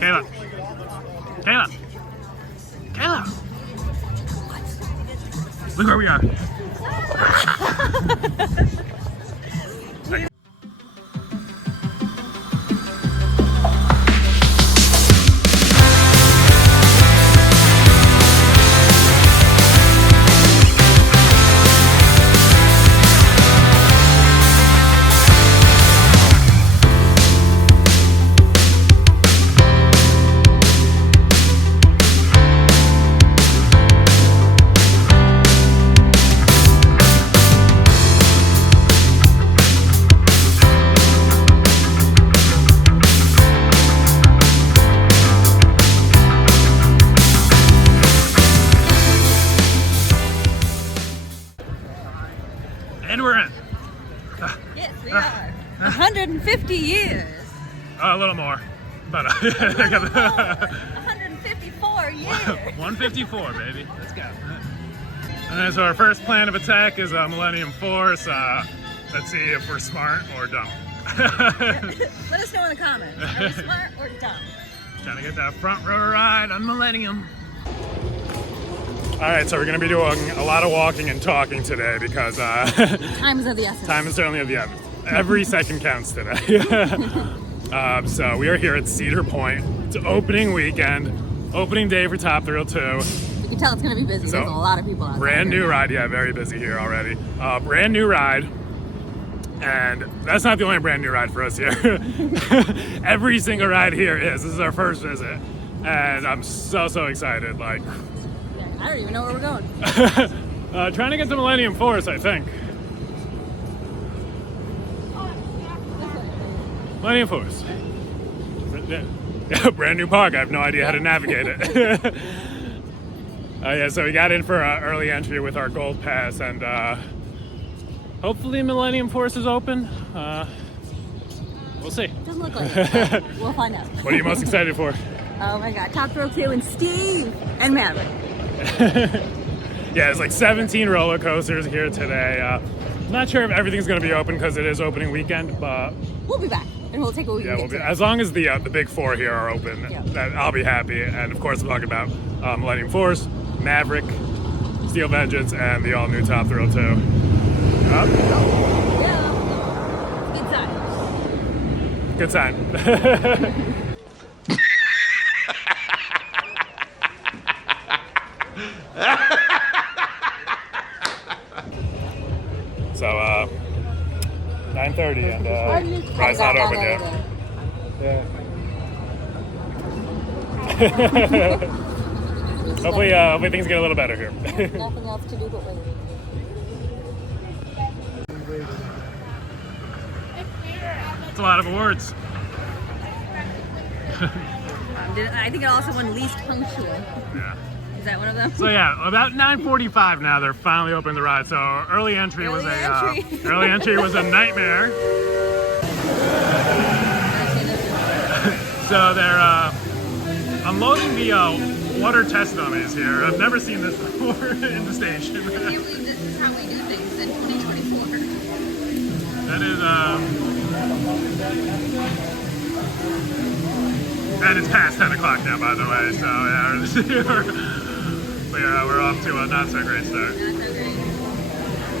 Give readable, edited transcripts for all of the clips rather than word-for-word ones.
Kayla. Kayla. Kayla. Look where we are. And we're in. Yes, we are. 150 years. A little more. But 154 years. 154, baby. Let's go. And then, so our first plan of attack is Millennium Force. Let's see if we're smart or dumb. Let us know in the comments. Are we smart or dumb? Trying to get that front row ride on Millennium. Alright, so we're going to be doing a lot of walking and talking today because time is of the essence. Time is certainly of the essence. Every second counts today. So we are here at Cedar Point. It's opening weekend, opening day for Top Thrill 2. You can tell it's going to be busy. So, there's a lot of people out brand new ride, yeah, very busy here already. Brand new ride. And that's not the only brand new ride for us here. Every single ride here is. This is our first visit. And I'm so excited. Like, I don't even know where we're going. Trying to get to Millennium Force, I think. Millennium Force. Brand new park. I have no idea how to navigate it. Yeah, so we got in for early entry with our gold pass, and hopefully Millennium Force is open. We'll see. Doesn't look like it. We'll find out. What are you most excited for? Oh my God, Top Thrill 2 and Steve and Maverick. Yeah, it's like 17 roller coasters here today. Not sure if everything's going to be open because it is opening weekend, but we'll be back and we'll take a week. Yeah, we'll be, as long as the big four here are open, yeah, that I'll be happy. And of course, I'm talking about Millennium Force, Maverick, Steel Vengeance, and the all-new Top Thrill 2. Yeah, good sign. Good sign. So, 9:30 and ride's not open yet. Yeah. Hopefully things get a little better here. Nothing else to do but wait. It's a lot of awards. I think it also won least punctual. Yeah. Is that one of them? So yeah, about 9:45 now they're finally opening the ride. So early entry was a nightmare. So they're unloading the water test dummies here. I've never seen this before in the station. Can you believe this is how we do things in 2024? That is and it's past 10 o'clock now, by the way. So yeah, we're off to a not so great start. Not so great.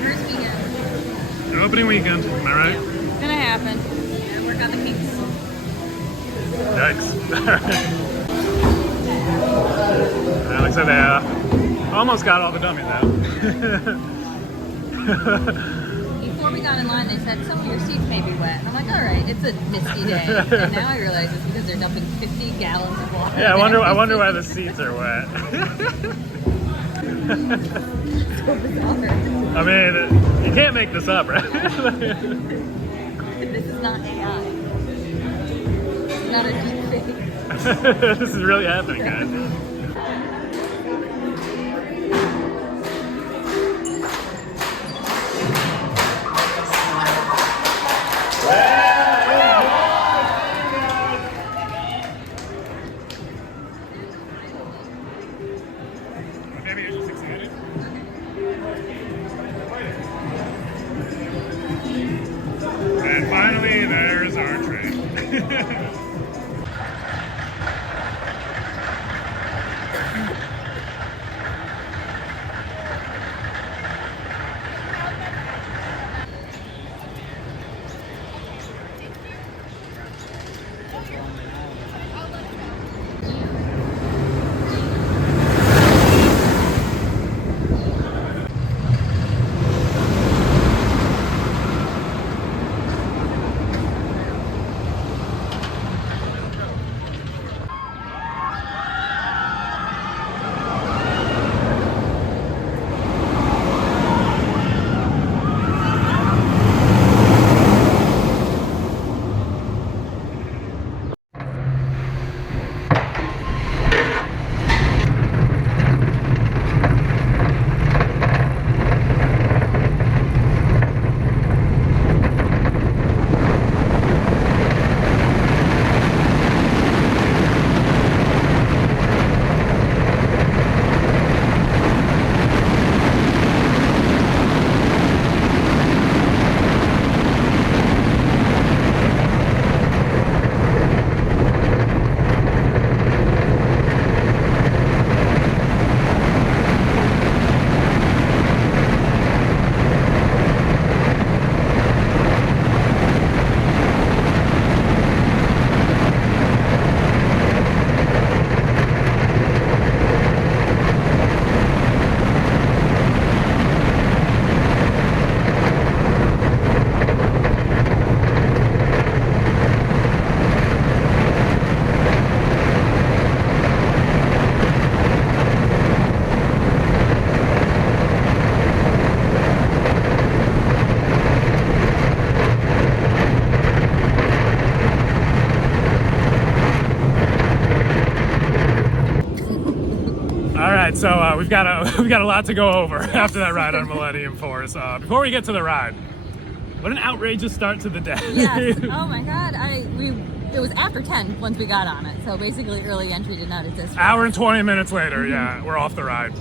First weekend. Opening weekend, am I right? Yeah. It's gonna happen. Yeah, work on the kinks. Yikes. Like I said, they almost got all the dummies out. Before we got in line, they said some of your seats may be wet. And I'm like, all right, it's a misty day. And now I realize it's because they're dumping 50 gallons of water. Yeah, I wonder why the seats are wet. So bizarre. I mean, you can't make this up, right? This is not AI. This is not a deep fake. This is really happening, guys. Maybe you're just excited. And finally, there's our train. right, so we've got a lot to go over after that ride on Millennium Force. Before we get to the ride, what an outrageous start to the day. Yes. Oh my God. It was after 10 once we got on it. So basically, early entry did not exist. Hour and 20 minutes later, yeah, we're off the ride.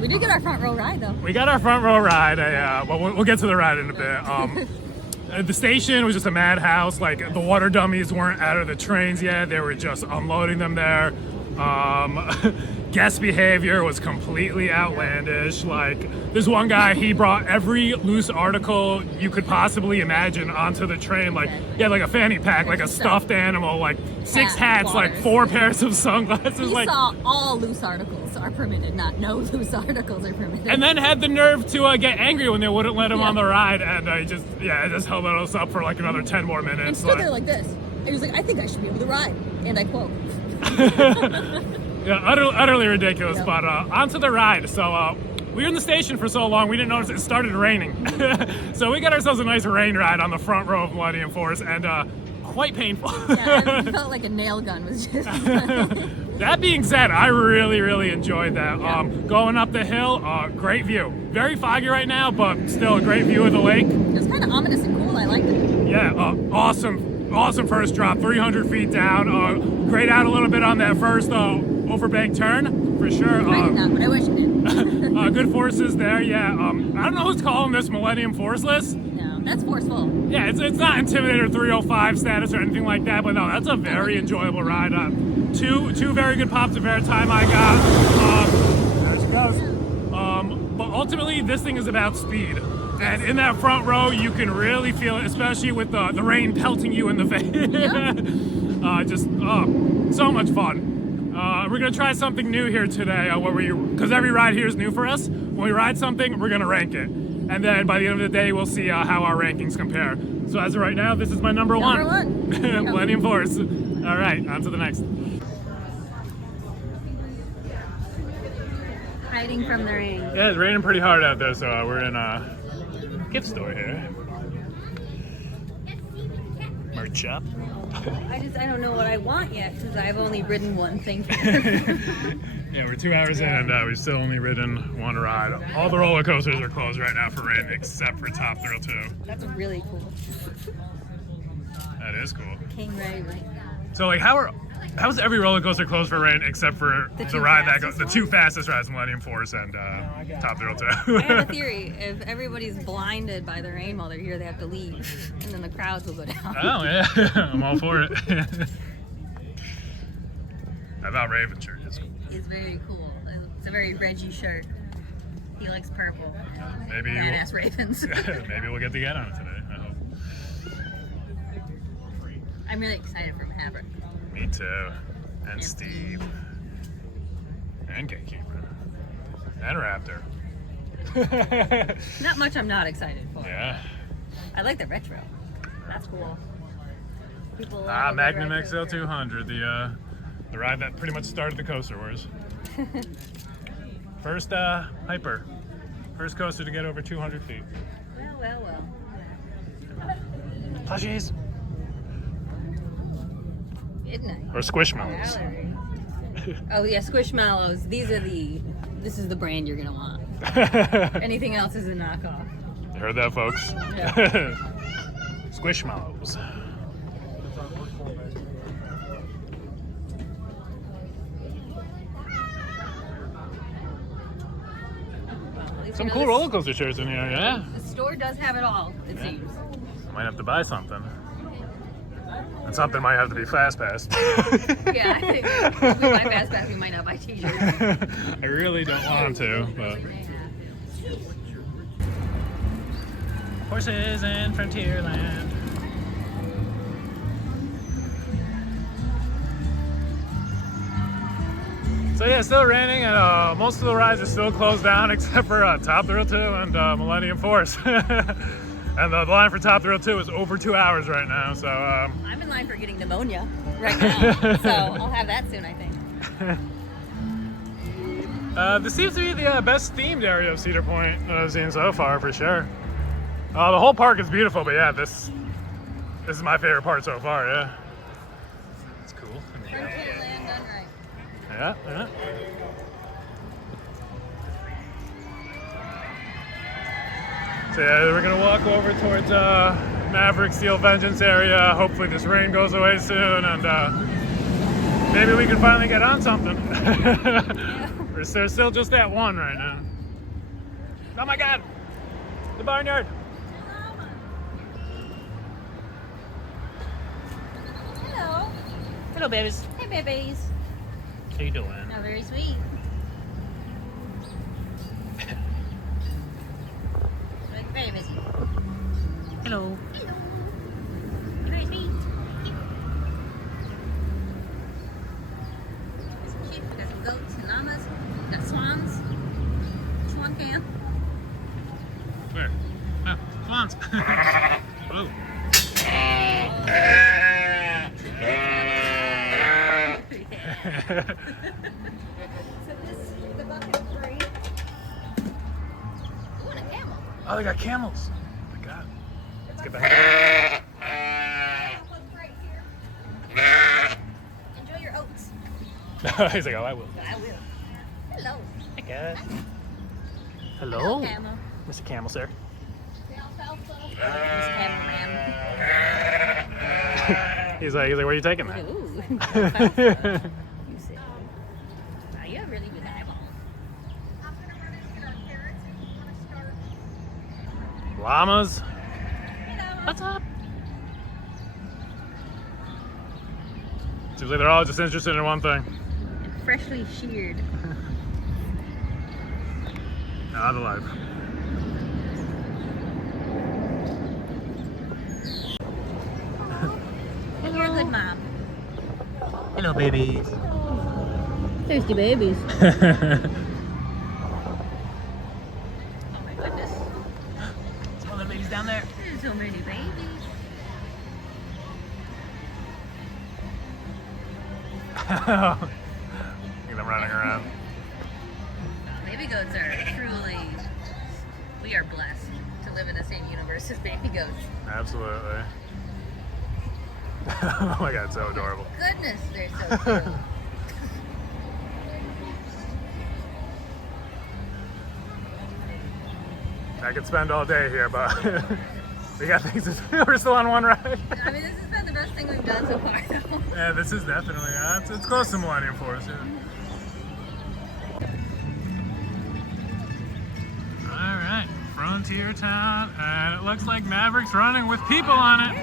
We did get our front row ride though. We got our front row ride. Well, we'll get to the ride in a bit. The station was just a madhouse. Like, the water dummies weren't out of the trains yet. They were just unloading them there. Guest behavior was completely outlandish. Like, there's one guy, he brought every loose article you could possibly imagine onto the train. Like, he had like a fanny pack, like a stuffed animal, like 6 hats, like 4 pairs of sunglasses. He like, saw all loose articles are permitted, not no loose articles are permitted. and then had the nerve to get angry when they wouldn't let him on the ride, and he just held us up for like another 10 more minutes. And stood there like this. And he was like, I think I should be able to ride. And I quote. Yeah, utterly ridiculous. Yep. But onto the ride. So we were in the station for so long, we didn't notice it started raining. So we got ourselves a nice rain ride on the front row of Millennium Force, and quite painful. Yeah, it felt like a nail gun was just. That being said, I really enjoyed that. Yeah. Going up the hill, great view. Very foggy right now, but still a great view of the lake. It was kind of ominous and cool. I liked it. Yeah, awesome first drop, 300 feet down. Grayed out a little bit on that first overbank turn, for sure. I did not, but I wish it did. Good forces there, yeah. I don't know who's calling this Millennium Forceless. No, that's forceful. Yeah, it's not Intimidator 305 status or anything like that, but no, that's a very enjoyable ride. Two very good pops of airtime I got. There she goes. But ultimately, this thing is about speed. And in that front row, you can really feel it, especially with the rain pelting you in the face. Yep. So much fun. We're gonna try something new here today, because every ride here is new for us. When we ride something, we're gonna rank it. And then by the end of the day, we'll see how our rankings compare. So as of right now, this is my number one. Millennium Force. All right, on to the next. Hiding from the rain. Yeah, it's raining pretty hard out there, so we're in a gift store here. Merch shop. I don't know what I want yet, because I've only ridden one thing. Yeah, we're 2 hours in, and we've still only ridden one ride. All the roller coasters are closed right now for rain, except for Top Thrill 2. That's really cool. That is cool. King Ray, like. So, like, how's every roller coaster closed for rain except for the ride that goes, the 2 fastest rides, Millennium Force and Top Thrill 2? I have a theory. If everybody's blinded by the rain while they're here, they have to leave, and then the crowds will go down. Oh yeah, I'm all for it. How about Raven shirt? It's very cool. It's a very Reggie shirt. He likes purple. Maybe badass Ravens. Maybe we'll get to get on it today. I hope. I'm really excited for Maverick. Me too. And Steve. And Gatekeeper. And Raptor. Not much I'm not excited for. Yeah. I like the retro. That's cool. People Magnum XL 200, the ride that pretty much started the Coaster Wars. First hyper. First coaster to get over 200 feet. Well. Plushies. Midnight. Or Squishmallows. Oh yeah, Squishmallows. This is the brand you're gonna want. Anything else is a knockoff. You heard that, folks? Yeah. Squishmallows. Some cool roller coaster shirts in here, yeah? The store does have it all, it seems. Might have to buy something. And something might have to be Fast Pass. Yeah, I think if we buy Fast Pass, we might not buy t-shirts. I really don't want to, but... Horses in Frontierland. So yeah, still raining, and most of the rides are still closed down except for Top Thrill 2 and Millennium Force. And the line for Top Thrill 2 is over 2 hours right now, so... I'm in line for getting pneumonia right now, so I'll have that soon, I think. This seems to be the best themed area of Cedar Point that I've seen so far, for sure. The whole park is beautiful, but yeah, this is my favorite part so far, yeah. It's cool. Frontierland done right. Yeah. So yeah, we're gonna walk over towards Maverick Steel Vengeance area. Hopefully this rain goes away soon, and maybe we can finally get on something. There's still just that one right now. Oh my God, the barnyard. Hello. Hello, babies. Hey, babies. How you doing? Oh, very sweet. Like babies. Hello. Hello. Very sweet. It's cute. We got some goats and llamas. We got swans. Swan cam. Where? Oh, swans. Ooh. So this, the bucket of free. Ooh, and a camel. Oh, they got camels. Oh my God. Let's get back. Right here. Enjoy your oats. He's like, oh, I will. I will. Hello. Hey, guys. Hello, Camel. Mr. Camel, sir. The alfalfa. This cameraman. He's like, where are you taking that? Ooh. Alfalfa. You see. Now you have really big eyeball. Llamas. What's up? Seems like they're all just interested in one thing. Freshly sheared. Not alive. You're a good mom. Hello, babies. Thirsty babies. Oh my goodness. Some other babies down there. There's so many babies. Look at them running around. Baby goats are truly, we are blessed to live in the same universe as baby goats. Absolutely. Oh my God, so adorable. Goodness, they're so cute. I could spend all day here, but we got things to do. We're still on one ride. I mean, this has been the best thing we've done so far, though. Yeah, this is definitely, it's close to Millennium Force, yeah. All right, Frontier Town, and it looks like Maverick's running with people on it.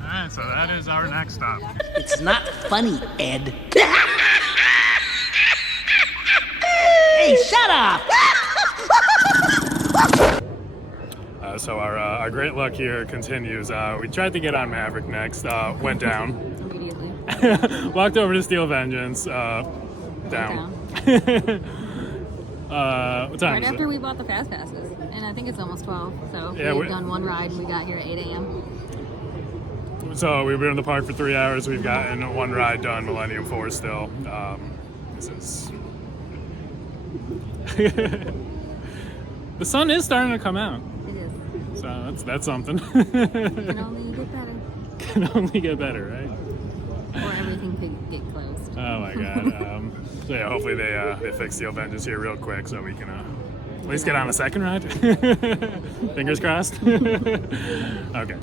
All right, so that is our next stop. It's not funny, Ed. Hey, shut up! So our great luck here continues. We tried to get on Maverick next, went down. Immediately. Walked over to Steel Vengeance, down. What time Right is after it? we bought the fast passes, and I think it's almost 12. So Yeah, we've done one ride, and we got here at 8 a.m. So we were in the park for 3 hours. We've gotten one ride done, Millennium Force still. This is... The sun is starting to come out. It is. So that's something. Can only get better. Can only get better, right? Or everything could get closed. Oh my God. So yeah, hopefully they fix Steel Vengeance here real quick so we can at least get on a second ride. Fingers crossed. Okay.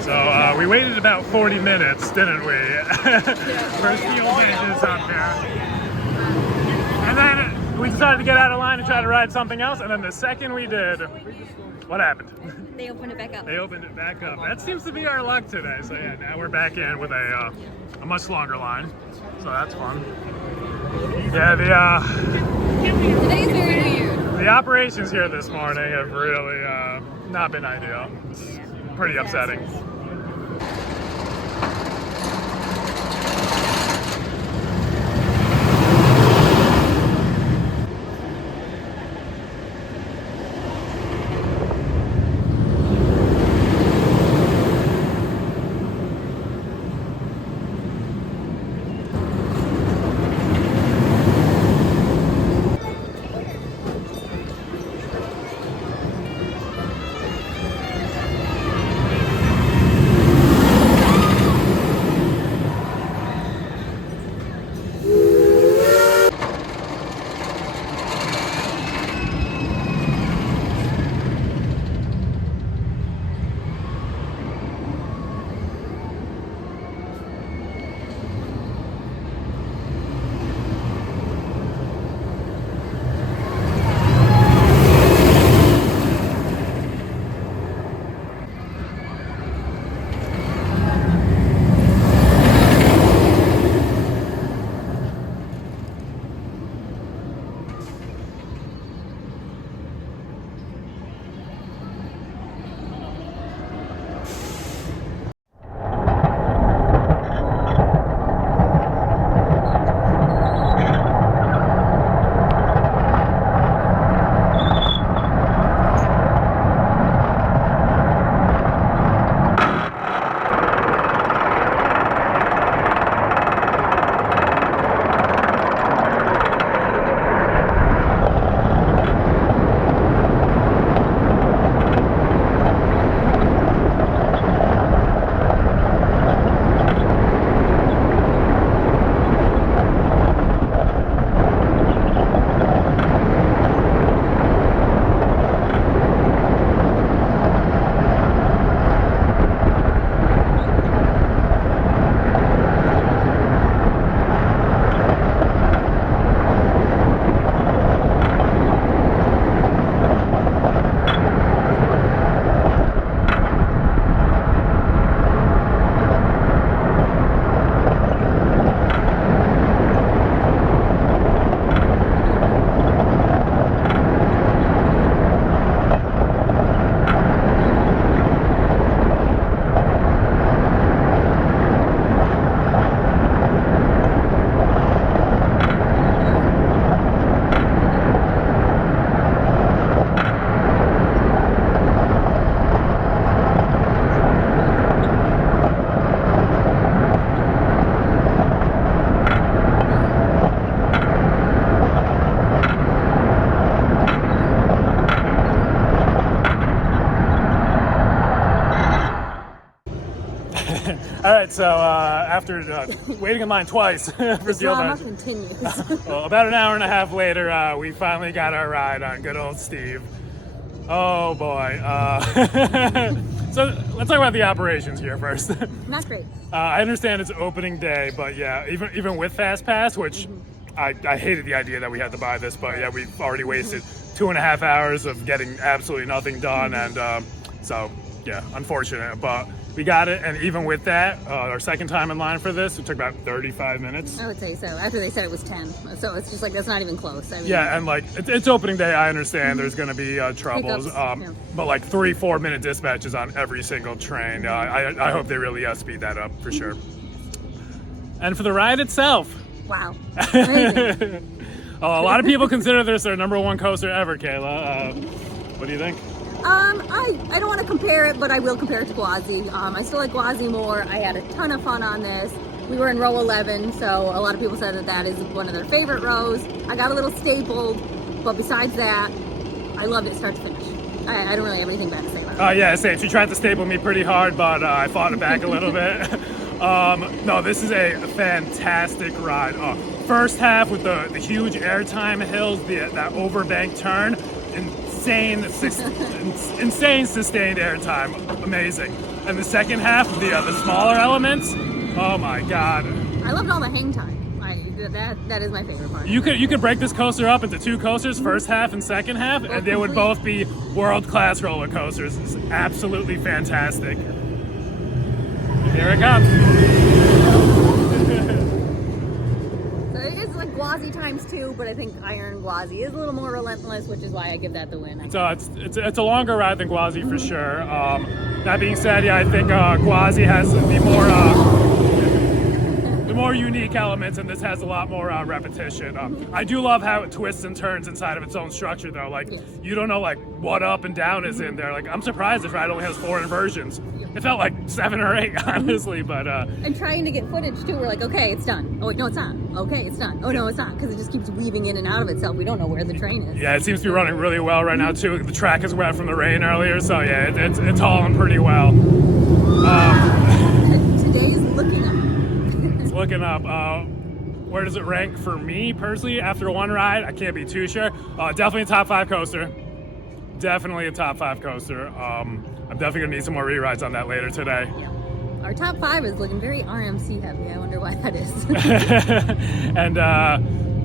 So we waited about 40 minutes, didn't we? For Steel Vengeance up there. And then we decided to get out of line and try to ride something else. And then the second we did, what happened? They opened it back up. They opened it back up. That seems to be our luck today. So yeah, now we're back in with a much longer line. So that's fun. Yeah, Today's very weird. the operations here this morning have really not been ideal. It's pretty upsetting. All right, so after waiting in line twice for Steel Drama Vengeance, continues. well, about an hour and a half later, we finally got our ride on good old Steve. Oh boy. So let's talk about the operations here first. Not great. I understand it's opening day, but yeah, even with Fast Pass, which I hated the idea that we had to buy this, but yeah, we've already wasted 2.5 hours of getting absolutely nothing done, and so yeah, unfortunate, but we got it. And even with that, our second time in line for this, it took about 35 minutes. I would say so. After they said it was 10, so it's just like that's not even close. I mean, Yeah, and like it's opening day. I understand there's going to be troubles, Hiccups, yeah. but like 3-4 minute dispatches on every single train. I hope they really speed that up for sure. And for the ride itself, wow, amazing. a lot of people consider this their number one coaster ever. Kayla, what do you think? I don't want to compare it, but I will compare it to Gwazi. I still like Gwazi more. I had a ton of fun on this. We were in row 11, so a lot of people said that that is one of their favorite rows. I got a little stapled, but besides that, I loved it start to finish. I don't really have anything bad to say about it. Oh yeah, same. She tried to staple me pretty hard, but I fought it back a little bit. No, this is a fantastic ride. First half with the huge airtime hills, that overbank turn, insane sustained airtime, amazing. And the second half, the smaller elements, oh my god. I loved all the hang time. That is my favorite part. You could break this coaster up into two coasters, first half and second half, and they would both be world-class roller coasters. It's absolutely fantastic. Here it comes. So it is like Gwazi times 2, but I think Iron Gwazi is a little more relentless, which is why I give that the win. So it's a longer ride than Gwazi for sure. That being said, yeah, I think Gwazi has the more unique elements, and this has a lot more repetition. I do love how it twists and turns inside of its own structure, though. Like, yes. You don't know like what up and down is in there. Like, I'm surprised this ride only has 4 inversions. It felt like 7 or 8, honestly, but and trying to get footage too, we're like, okay, it's done. Oh wait, no, it's not. Okay, it's done. Oh no, it's not, because it just keeps weaving in and out of itself. We don't know where the train is. yeah, it seems to be running really well right now too. The track is wet from the rain earlier, so yeah, it's hauling pretty well. Today's looking up. It's looking up. Where does it rank for me personally after one ride? I can't be too sure. Definitely a top 5 coaster. Definitely a top 5 coaster. I'm definitely gonna need some more re-rides on that later today. Yeah. Our top 5 is looking very RMC heavy. I wonder why that is. And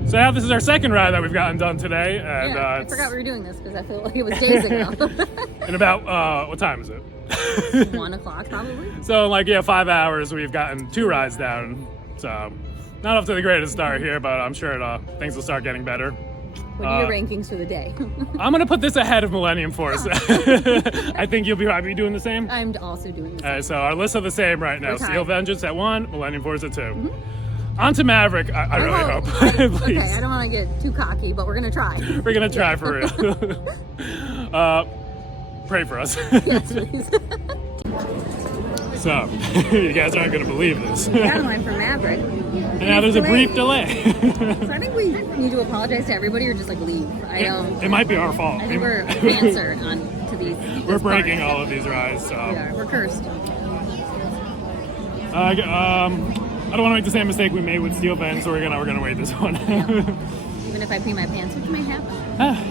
so yeah, this is our second ride that we've gotten done today. And Yeah, I forgot we were doing this because I feel like it was days ago. in about what time is it? 1 o'clock probably. So in like 5 hours, we've gotten 2 rides down. So not off to the greatest start here, but I'm sure things will start getting better. What are your rankings for the day? I'm gonna put this ahead of Millennium Force. I think you'll be probably doing the same. I'm also doing this. All right, so our lists are the same right now. We're tied. Steel Vengeance at 1, Millennium Force at 2. On to Maverick. I really hope. Please. Okay, I don't want to get too cocky, but we're gonna try. We're gonna try for real. Pray for us. Yes, please. So, you guys aren't gonna believe this. We got a line for Maverick. And now there's a brief delay. So I think we need to apologize to everybody or just like leave. I don't. It might be our fault. I think we're cancer on to these. We're breaking all of these rides. So. We are. We're cursed. I don't want to make the same mistake we made with Steel Bend, so we're gonna wait this one. Yeah. Even if I pee my pants, which may happen.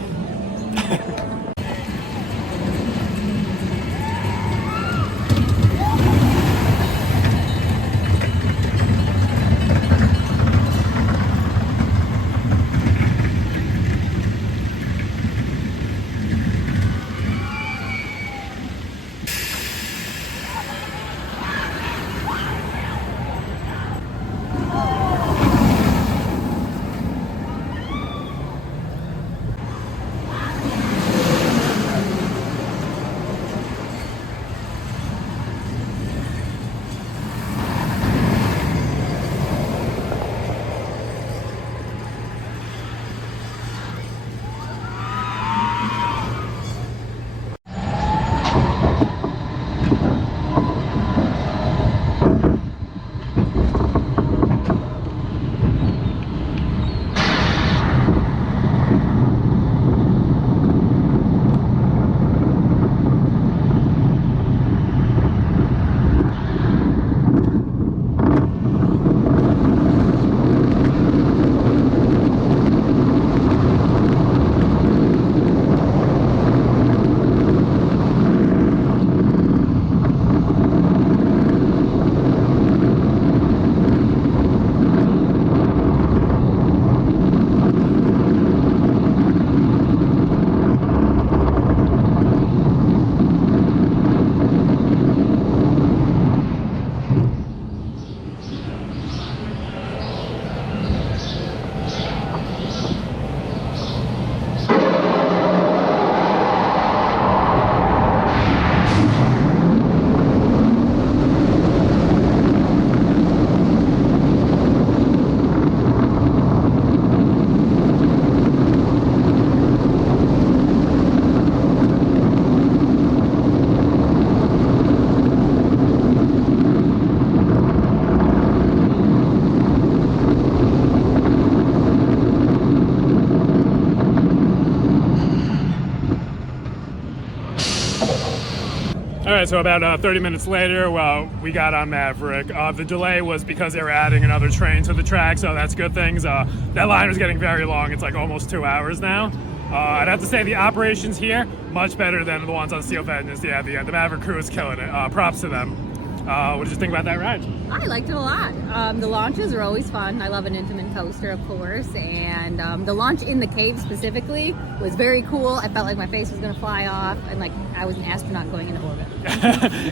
right, so about 30 minutes later, well, we got on Maverick. The delay was because they were adding another train to the track, so that's good things. That line was getting very long. It's like almost 2 hours now. I'd have to say the operations here, much better than the ones on Steel Vengeance. Yeah, the Maverick crew is killing it. Props to them. What did you think about that ride? I liked it a lot. The launches are always fun. I love an Intamin coaster, of course, and the launch in the cave specifically was very cool. I felt like my face was going to fly off, and like I was an astronaut going into orbit.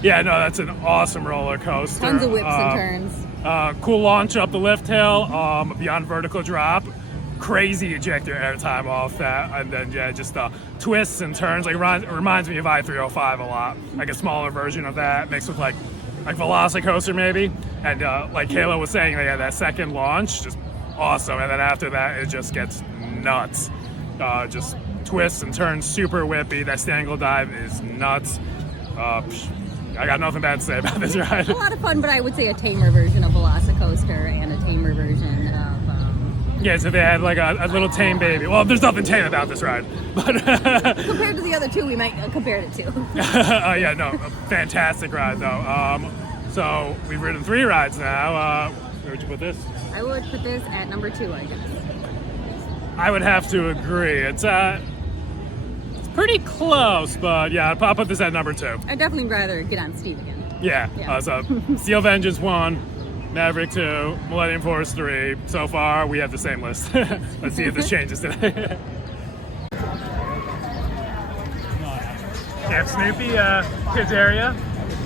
Yeah, no, that's an awesome roller coaster. Tons of whips and turns. Cool launch up the lift hill, beyond vertical drop. Crazy ejector airtime off that, and then yeah, just twists and turns. Like it reminds me of I-305 a lot. Like a smaller version of that, mixed with like Velocicoaster maybe. And like Kayla was saying, they had that second launch, just awesome. And then after that, it just gets nuts. Just twists and turns, super whippy. That Stangle dive is nuts. I got nothing bad to say about this ride. A lot of fun, but I would say a tamer version of Velocicoaster and a tamer version of... Yeah, so they had like a little tame baby. Well, there's nothing tame about this ride, but compared to the other two, we might compare it to. Yeah, no, a fantastic ride though. So we've ridden 3 rides now. Where would you put this? I would put this at number 2, I guess. I would have to agree. It's pretty close, but yeah, I'll put this at number 2. I'd definitely rather get on Steve again. Yeah. So Steel Vengeance 1. Maverick 2, Millennium Force 3. So far, we have the same list. Let's see if this changes today. Camp Snoopy, kids area.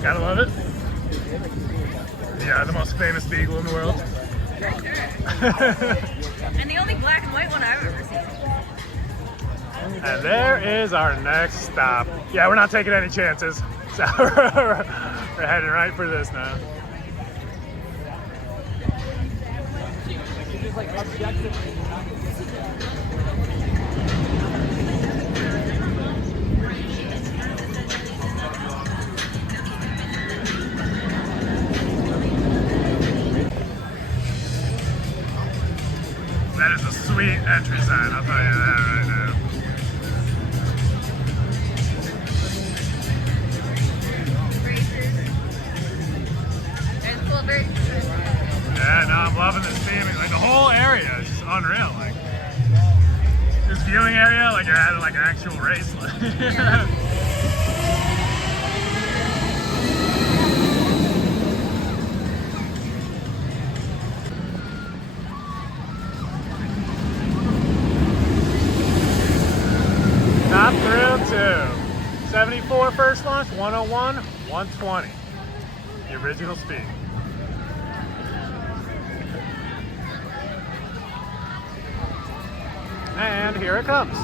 Gotta love it. Yeah, the most famous beagle in the world. And the only black and white one I've ever seen. And there is our next stop. Yeah, we're not taking any chances. So we're heading right for this now. That is a sweet entry sign, I'll tell you that right now. Yeah, no, I'm loving this theming. Like the whole area is just unreal. Like this viewing area, like you're at like an actual race. Yeah. Top thrill 2. 74 first launch, 101, 120. The original speed. And here it comes.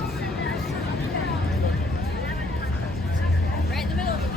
Right in the middle of the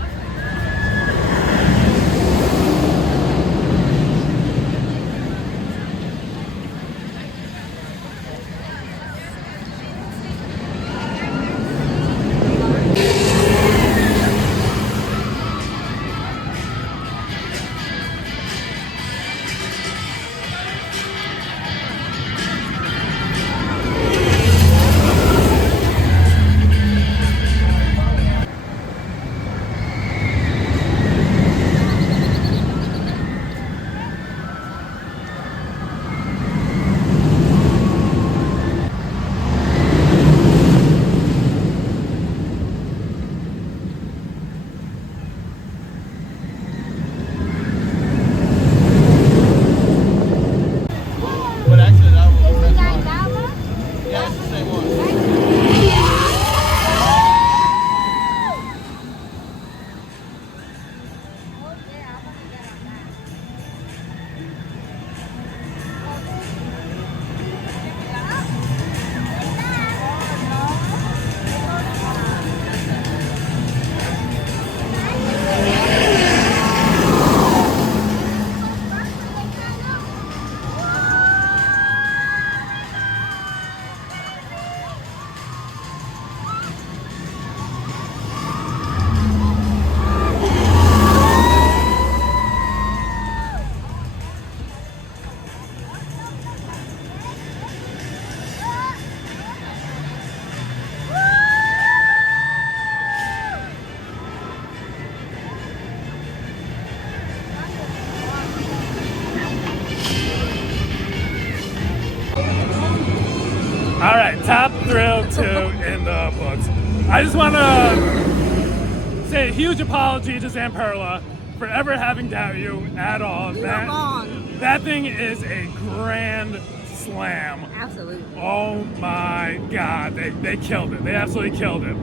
All right, top thrill 2 in the books. I just want to say a huge apology to Zamperla for ever having doubt you at all. You were wrong. That thing is a grand slam. Absolutely. Oh my God, they killed it. They absolutely killed it.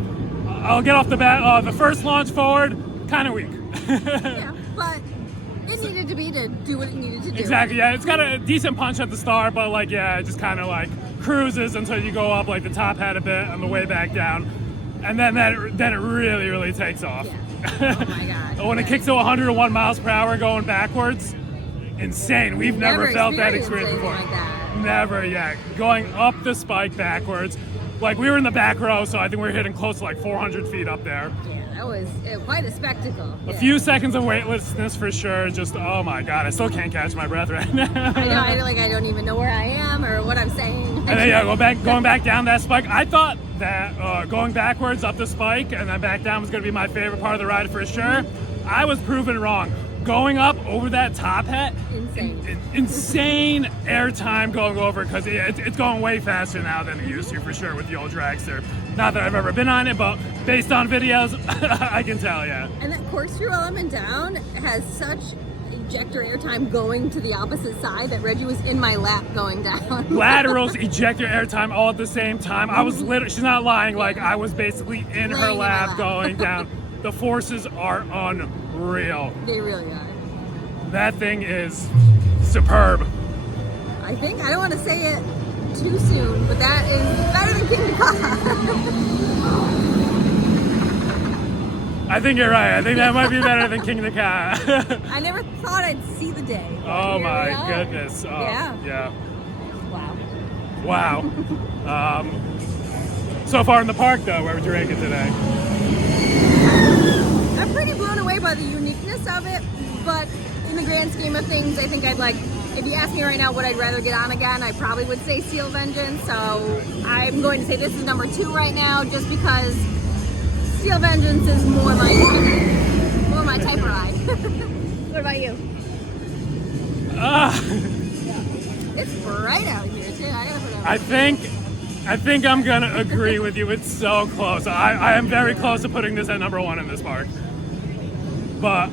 I'll get off the bat. The first launch forward, kind of weak. Yeah, but it needed to be to do what it needed to do. Exactly. Yeah, it's got a decent punch at the start, but like, yeah, it just kind of like cruises until you go up like the top hat a bit on the way back down, and then it really takes off. Yeah. Oh my God. When it kicks to 101 miles per hour going backwards, insane. We've never felt that experience before. Like that. Never yet. Going up the spike backwards. Like, we were in the back row, so I think we were hitting close to like 400 feet up there. Yeah, that was quite a spectacle. A few seconds of weightlessness for sure. Just, oh my God, I still can't catch my breath right now. I don't even know where I am or what I'm saying. And then, yeah, going back down that spike. I thought that going backwards up the spike and then back down was going to be my favorite part of the ride for sure. I was proven wrong. Going up over that top hat, insane airtime going over, because it's going way faster now than it used to for sure with the old dragster. Not that I've ever been on it, but based on videos, I can tell, yeah. And that corkscrew element down has such ejector airtime going to the opposite side that Reggie was in my lap going down. Laterals, ejector airtime all at the same time. I was literally, she's not lying, like I was basically in her lap going down. The forces are unreal. They really are. That thing is superb. I don't want to say it too soon, but that is better than King Nicole. I think you're right. I think that might be better than King Nicole. I never thought I'd see the day. Oh my goodness. Oh, yeah. Wow. So far in the park though, where would you rank it today? I'm pretty blown away by the uniqueness of it, but in the grand scheme of things, I think if you ask me right now what I'd rather get on again, I probably would say Steel Vengeance. So I'm going to say this is number 2 right now, just because Steel Vengeance is more my type of ride. What about you? It's bright out here too. I think I'm gonna agree with you. It's so close. I am very close to putting this at number 1 in this park. But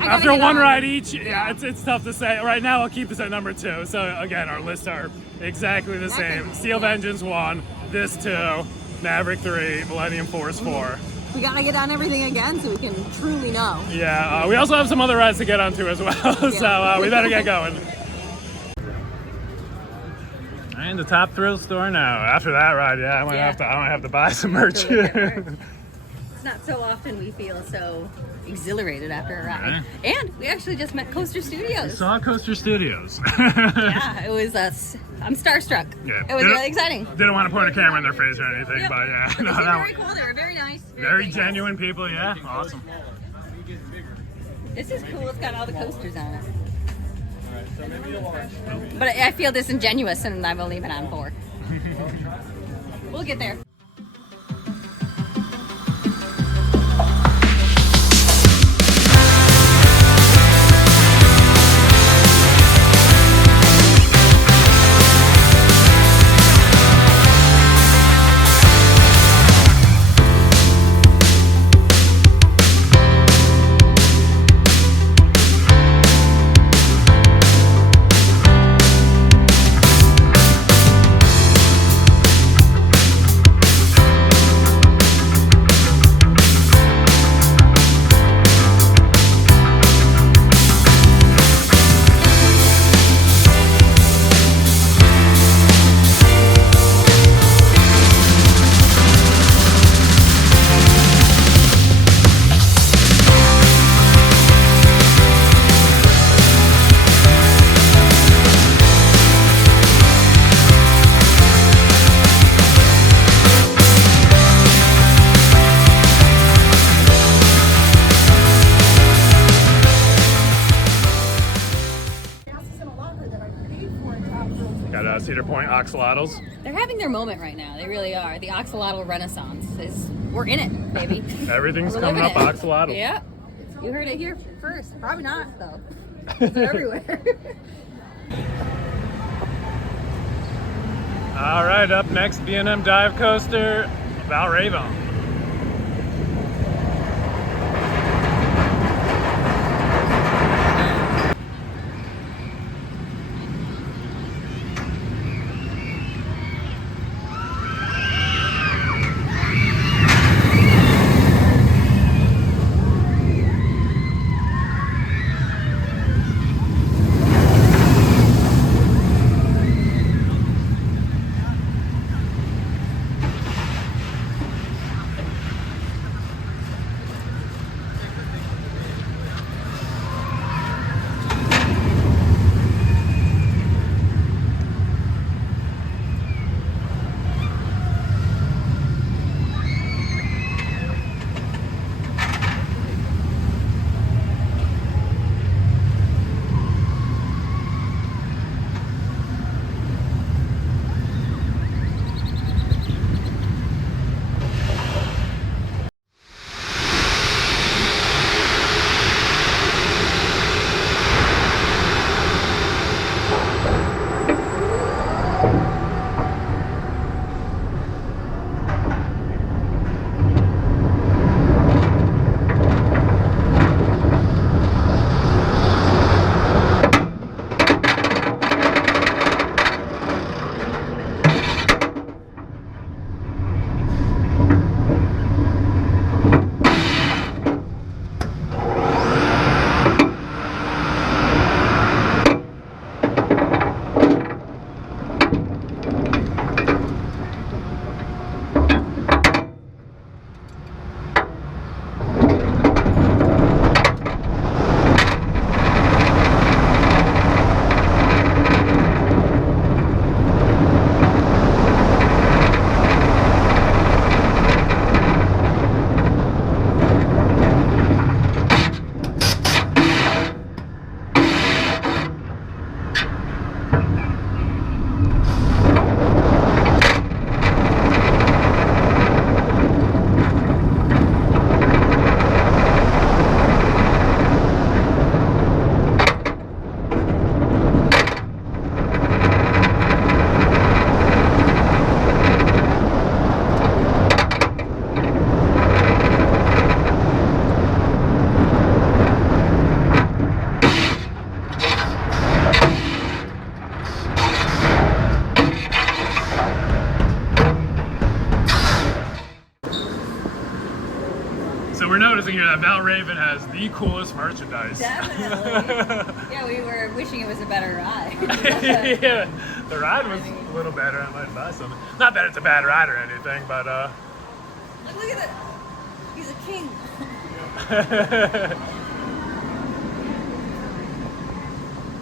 after one ride each, yeah, it's tough to say. Right now, I'll keep this at number 2. So again, our lists are exactly the same. Steel Vengeance 1, this 2, Maverick 3, Millennium Force 4. We gotta get on everything again so we can truly know. Yeah, we also have some other rides to get onto as well. So we better get going. And the top thrill store now. After that ride, I might have to buy some merch. It's not so often we feel so exhilarated after a ride. And we actually just met Coaster Studios. We saw Coaster Studios. Yeah, it was I'm starstruck. Yeah. It was really exciting. Didn't want to point a camera in their face or anything, but yeah. They seemed very cool. They were very nice. Very genuine people, yeah. Awesome. This is cool. It's got all the coasters on it. But I feel disingenuous, and I've only been on 4. We'll get there. Got Cedar Point axolotls. They're having their moment right now. They really are. The axolotl renaissance we're in it, baby. Everything's coming up axolotl. Yeah. You heard it here first. Probably not, though. They're everywhere. All right, up next, B&M dive coaster, Valravon. So we're noticing here that Valravon has the coolest merchandise. Definitely. Yeah, we were wishing it was a better ride. Yeah, the ride was a little better. I might buy something. Not that it's a bad ride or anything, but Look at it. He's a king.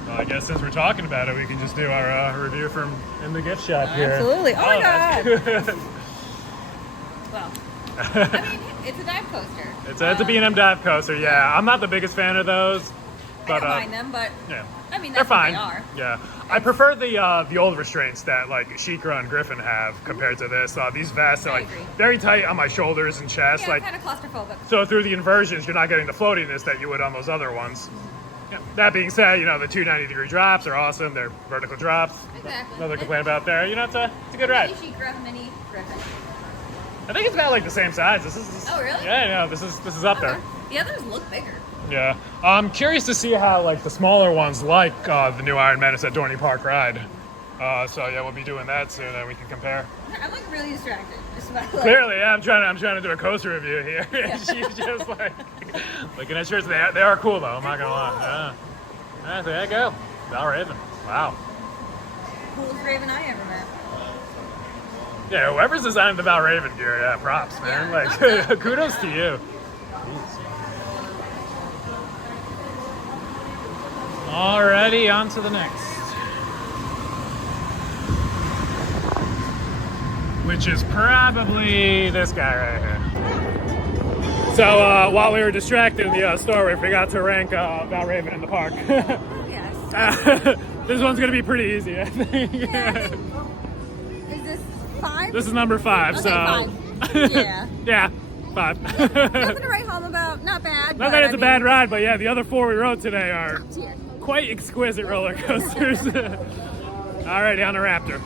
Well, I guess since we're talking about it, we can just do our review from in the gift shop here. Absolutely. Oh my that's God. good. Well, I mean, it's a dive coaster. It's a B&M dive coaster. Yeah, I'm not the biggest fan of those, I but don't mind them, but yeah, I mean, they're that's what fine. they are. Yeah, I prefer the old restraints that like Sheikra and Griffin have compared to this. These vests are I like agree. very tight on my shoulders and chest. Yeah, like kind of claustrophobic. so through the inversions, you're not getting the floatiness that you would on those other ones. Yeah. That being said, the 290-degree drops are awesome. They're vertical drops. Exactly. Nothing to complain about there. It's a good ride. Mini Sheikra, mini Griffin. I think it's about like the same size. This is. Oh, really? Yeah, no, this is up there. Okay. The others look bigger. Yeah, I'm curious to see how like the smaller ones, like the new Iron Menace at Dorney Park ride. So yeah, we'll be doing that soon, and we can compare. I'm like really distracted. Just about, Clearly, yeah, I'm trying to do a coaster review here. She's just like looking at shirts. They are cool though. I'm not gonna lie. Yeah, so there you go. Valravon. Wow. Coolest Raven I ever met. Yeah, whoever's designed the Valravon gear, yeah, props, man. Yeah, Like, kudos to you. Alrighty, on to the next. Which is probably this guy right here. So while we were distracted in the store, we forgot to rank Valravon in the park. Yes. This one's gonna be pretty easy, I think. Yeah, is this 5? This is number 5, Okay, so 5. Yeah. yeah, 5. Nothing to write home about. Not bad. Not but that it's I a bad mean, ride, but yeah, the other 4 we rode today are tier. quite exquisite roller coasters. Alrighty, on the Raptor.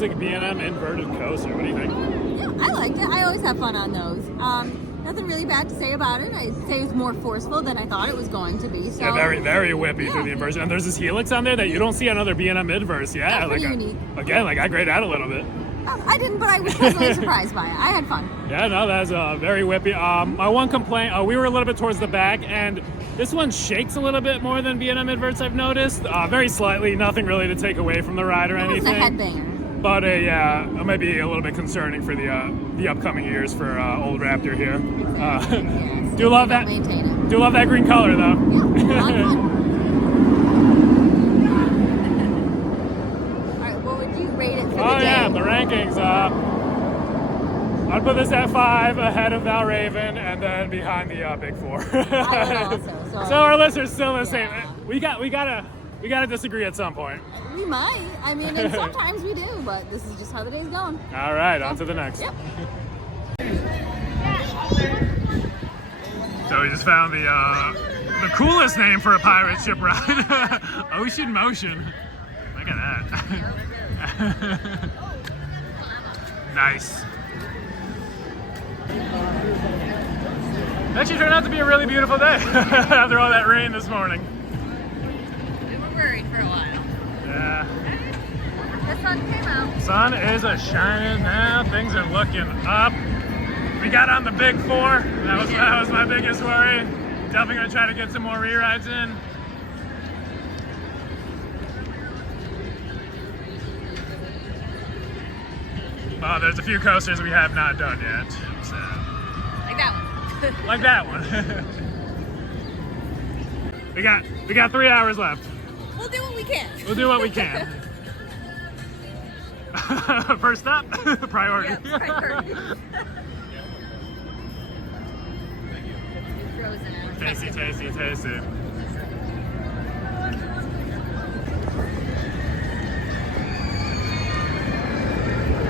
classic B&M inverted coaster. What do you think? Yeah, I liked it. I always have fun on those. Nothing really bad to say about it. I'd say it was more forceful than I thought it was going to be. So Yeah, very, very whippy through the inversion. And there's this helix on there that you don't see on other B&M midverse. Yeah, That's like pretty unique. Again, like I grayed out a little bit. Oh, I didn't, but I was pleasantly surprised by it. I had fun. Yeah, no, that's very whippy. My one complaint, we were a little bit towards the back, and this one shakes a little bit more than B&M midverts I've noticed. Very slightly, nothing really to take away from the ride or It was a anything. headbanger. But yeah, it might be a little bit concerning for the upcoming years for old Raptor here. Yes, Do love they that. don't maintain it. Do love that green color though. Yeah, a lot of fun. All right, what would you rate it for the Oh day? yeah, the rankings. I'd put this at 5, ahead of Valraven, and then behind the Big 4. I would also. So our list is still the same. We gotta disagree at some point. We might. I mean, and sometimes we do, but this is just how the day's going. All right, on to the next. Yep. So we just found the coolest name for a pirate ship ride, Ocean Motion. Look at that. Nice. It actually turned out to be a really beautiful day after all that rain this morning. We were worried for a while. Yeah. The sun came out. Sun is a shining now. Things are looking up. We got on the Big 4. That was my biggest worry. Definitely gonna try to get some more re-rides in. There's a few coasters we have not done yet. So. Like that one. Like that one. we got 3 hours left. We'll do what we can. We'll do what we can. First stop, priority. Yeah, priority. Frozen out. Tasty, tasty, tasty.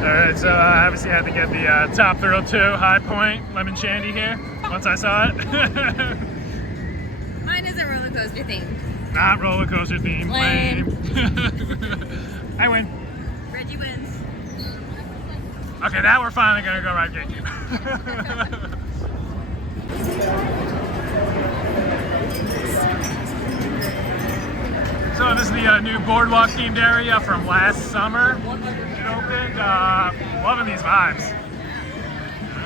Alright, so obviously I had to get the Top Thrill 2 High Point Lemon Shandy here once I saw it. Mine is a roller coaster themed. Not roller coaster themed. Lame. I win. Reggie wins. Okay, now we're finally gonna go ride GateKeeper. So this is the new boardwalk themed area from last summer. It opened. Loving these vibes. I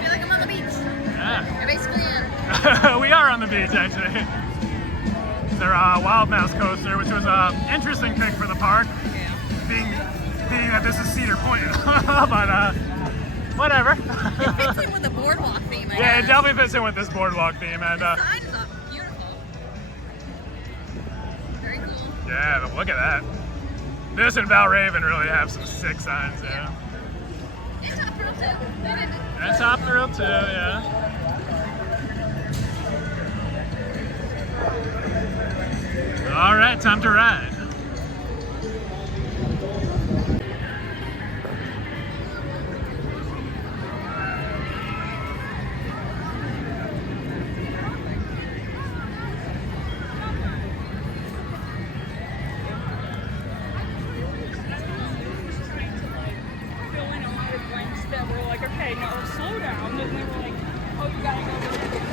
feel like I'm on the beach. Yeah. I basically am. We are on the beach actually. Their Wild Mouse coaster, which was an interesting pick for the park, Yeah. being that this is Cedar Point. But whatever. It fits in with the boardwalk theme, I Yeah, it guess. definitely fits in with this boardwalk theme, and The sign is beautiful. Very cool. yeah, but look at that. This and Valraven really have some sick signs, yeah. And Top Thrill too. And Top Thrill too, yeah. All right, time to ride. Going on with links that were like, okay, no, slow down. And they were like, oh, you gotta go over there.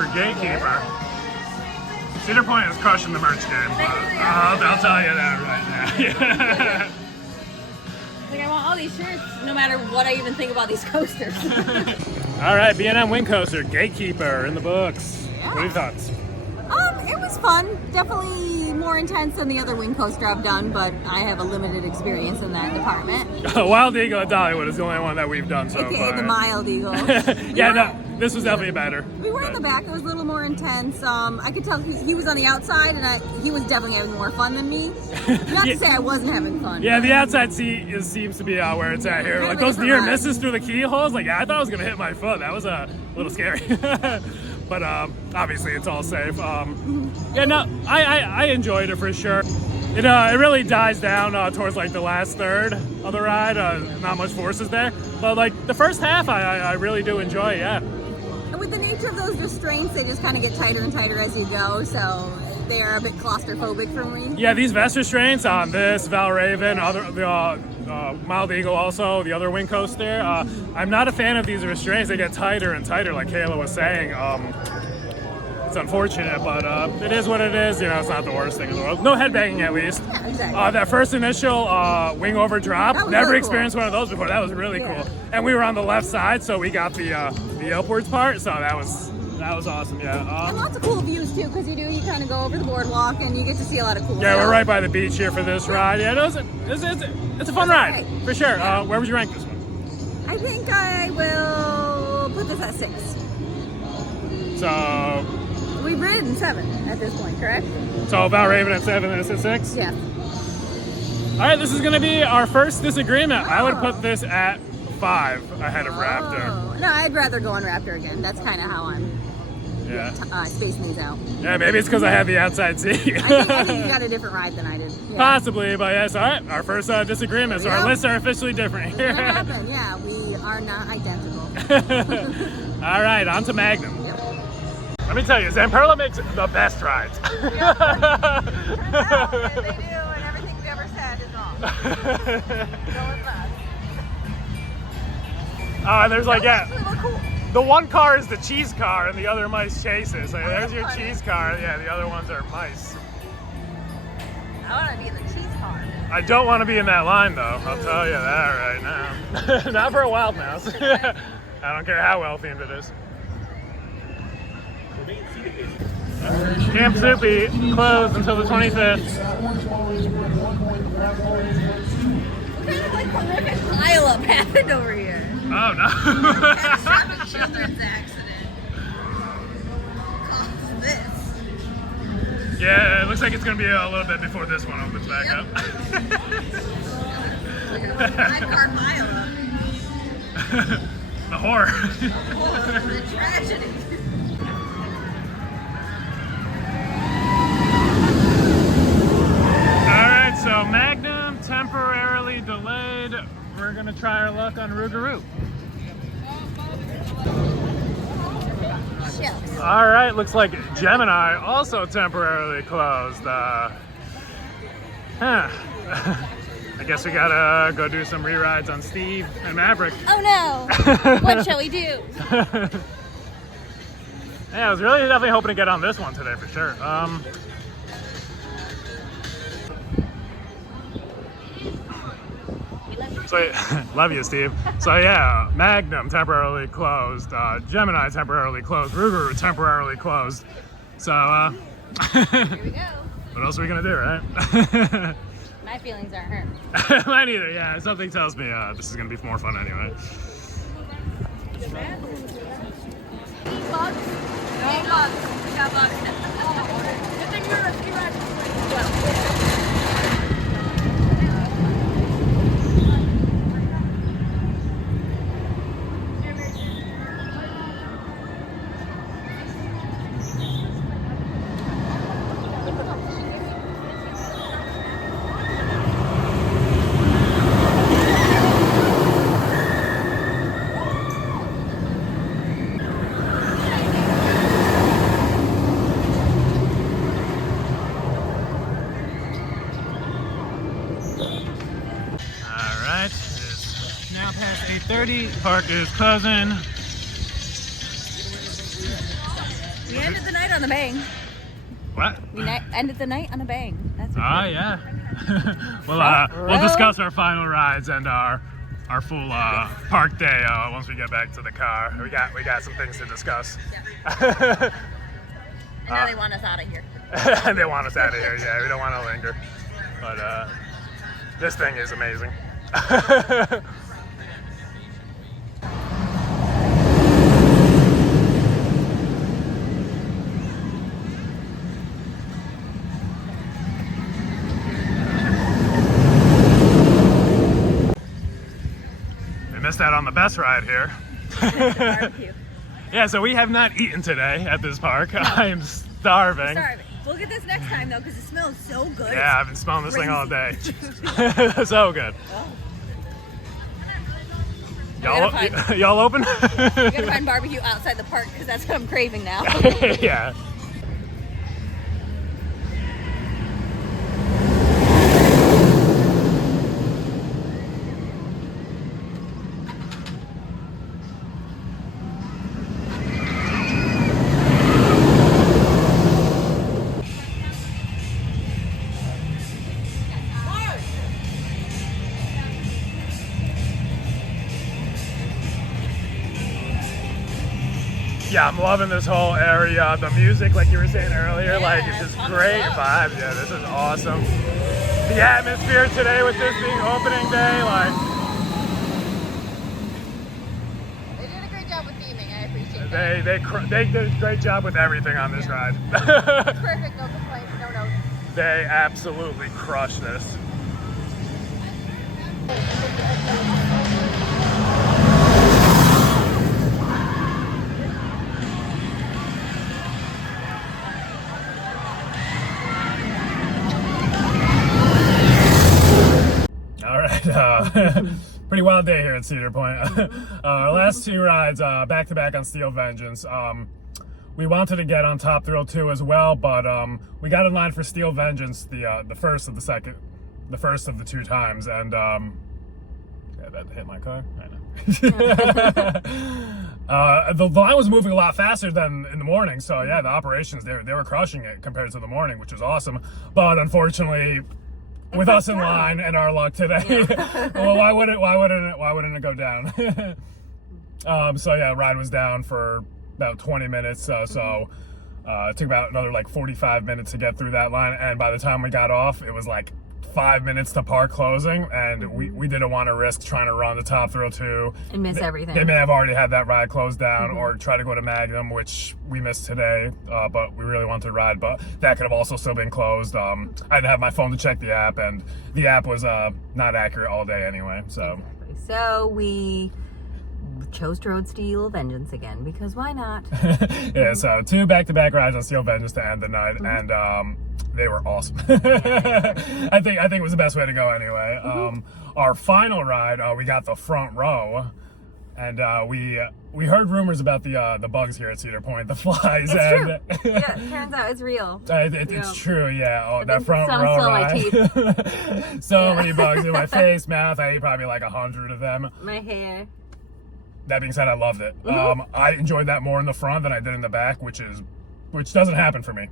for Gatekeeper. Cedar Point is crushing the merch game. I'll tell you that right now. Like, I want all these shirts, no matter what I even think about these coasters. All right, B&M Wing Coaster, Gatekeeper in the books. What are your thoughts? It was fun. Definitely more intense than the other wing coaster I've done, but I have a limited experience in that department. Wild Eagle at Dollywood is the only one that we've done so AKA far. the Mild Eagle. Yeah, no, this was definitely better. We were in the back. It was a little more intense. I could tell he was on the outside, and he was definitely having more fun than me. Not to say I wasn't having fun. Yeah, the outside seat seems to be where it's at here. Like those near misses through the keyholes. Like, yeah, I thought I was gonna hit my foot. That was a little scary. But obviously it's all safe. Yeah, no, I enjoyed it for sure. It really dies down towards like the last third of the ride. Not much forces there, but like the first half, I really do enjoy. Yeah. And with the nature of those restraints, they just kind of get tighter and tighter as you go. So they are a bit claustrophobic for me. Yeah, these vest restraints on this Valraven, Mild Eagle, also the other wing coaster. I'm not a fan of these restraints. They get tighter and tighter, like Kayla was saying. It's unfortunate, but it is what it is. You know, it's not the worst thing in the world. No headbanging, at least. Yeah, exactly. That first initial wing over drop, That was never really experienced one of those before. That was really cool. And we were on the left side, so we got the upwards part. So that was awesome. Yeah. And lots of cool views too, because you kind of go over the boardwalk and you get to see a lot of cool Yeah, stuff. we're right by the beach here for this ride. Yeah, it's a fun ride for sure. Where would you rank this one? I think I will put this at 6. So We've ridden 7 at this point, correct? So Valraven at 7 and this at 6? Yeah. All right, this is going to be our first disagreement. I would put this at 5 ahead of Raptor. Oh. No, I'd rather go on Raptor again. That's kind of how I'm Yeah. spacing these out. Yeah, maybe it's because I had the outside seat. I think you got a different ride than I did. Yeah. Possibly, but yes, all right. Our first disagreement. So our lists are officially different here. That happened. Yeah, we are not identical. All right, on to Magnum. Yep. Let me tell you, Zamperla makes the best rides. Turns out they do, and everything we've ever said is wrong. Go with us. There's like, Actually look cool. the one car is the cheese car and the other mice chases. Like, there's your cheese car. Yeah, the other ones are mice. I want to be in the cheese car. I don't want to be in that line though. I'll tell you that right now. Not for a wild mouse. I don't care how well themed it is. Camp Soupy closed until the 25th. What kind of like horrific pileup happened over here? Oh no. Catastrophic children's accident. Caused this. Yeah, it looks like it's going to be a little bit before this one opens back up. Like a 5-car pileup. The horror. The tragedy. Alright, so Magnum temporarily delayed. We're going to try our luck on Rougarou. Alright, looks like Gemini also temporarily closed. I guess we gotta go do some re-rides on Steve and Maverick. Oh no! What shall we do? Yeah, I was really definitely hoping to get on this one today for sure. So, love you, Steve. So yeah, Magnum temporarily closed, Gemini temporarily closed, Rougarou temporarily closed. So, Here we go. what else are we gonna do, right? My feelings aren't hurt. Mine either, yeah. Something tells me this is gonna be more fun anyway. Bugs? No bugs. We got bugs. Good thing we're rescue riders. Alright, it's now past 8:30. Park is closing. on the bang. What? We ended the night on a bang. That's what Ah, yeah. We'll discuss our final rides and our full park day once we get back to the car. We got some things to discuss. And now they want us out of here. And they want us out of here. Yeah, we don't want to linger. But this thing is amazing. Missed out on the best ride here. Barbecue. Yeah, so we have not eaten today at this park. No. I am starving. We'll get this next time though, because it smells so good. Yeah, I've been smelling this thing all day. So good. Oh. Y'all open? We gotta find barbecue outside the park because that's what I'm craving now. Yeah. Yeah, I'm loving this whole area. The music, like you were saying earlier, like it's just great vibes. Yeah, this is awesome. The atmosphere today with this being opening day, like They did a great job with theming. I appreciate that. they did a great job with everything on this ride. Perfect, no complaints, no notes. They absolutely crushed this. Pretty wild day here at Cedar Point. Our last two rides, back to back on Steel Vengeance. We wanted to get on Top Thrill 2 as well, but we got in line for Steel Vengeance the first of the two times, and yeah, that hit my car. I know. The line was moving a lot faster than in the morning, so yeah, the operations they were crushing it compared to the morning, which was awesome. But unfortunately, with us in line and our luck today, well, why wouldn't it go down? So yeah, ride was down for about 20 minutes. So it took about another like 45 minutes to get through that line, and by the time we got off, it was like 5 minutes to park closing, and we didn't want to risk trying to run the Top Thrill 2 and miss everything. They may have already had that ride closed down, or try to go to Magnum, which we missed today, but we really wanted to ride, but that could have also still been closed. I didn't have my phone to check the app, and the app was not accurate all day anyway. So exactly. So we chose to road Steel Vengeance again, because why not? Yeah, so 2 back-to-back rides on Steel Vengeance to end the night, and they were awesome. I think it was the best way to go anyway. Our final ride, we got the front row, and we heard rumors about the bugs here at Cedar Point, the flies. It's true. Yeah, it turns out it's real. It's true, yeah. Oh, that front row ride. My teeth. So many bugs in my face, mouth. I ate probably like 100 of them. My hair. That being said, I loved it. I enjoyed that more in the front than I did in the back, which doesn't happen for me.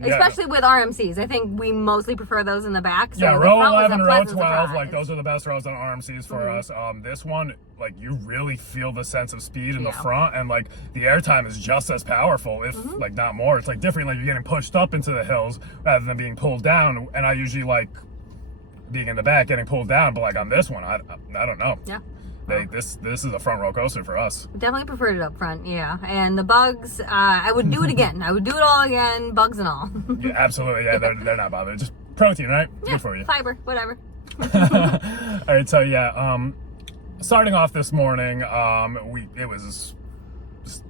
Especially with RMCs. I think we mostly prefer those in the back. So yeah, the row front 11, was a row pleasant 12, surprise. like those are the best rows on RMCs for us. This one, like you really feel the sense of speed in the front, and like the airtime is just as powerful, if like not more. It's like different, like you're getting pushed up into the hills rather than being pulled down. And I usually like being in the back, getting pulled down, but like on this one, I don't know. Yeah. This is a front row coaster for us. Definitely preferred it up front, yeah. And the bugs, I would do it again. I would do it all again, bugs and all. Yeah, absolutely. Yeah, they're not bothered. Just protein, right? Yeah, good for you. Fiber, whatever. All right, so yeah, starting off this morning, it was just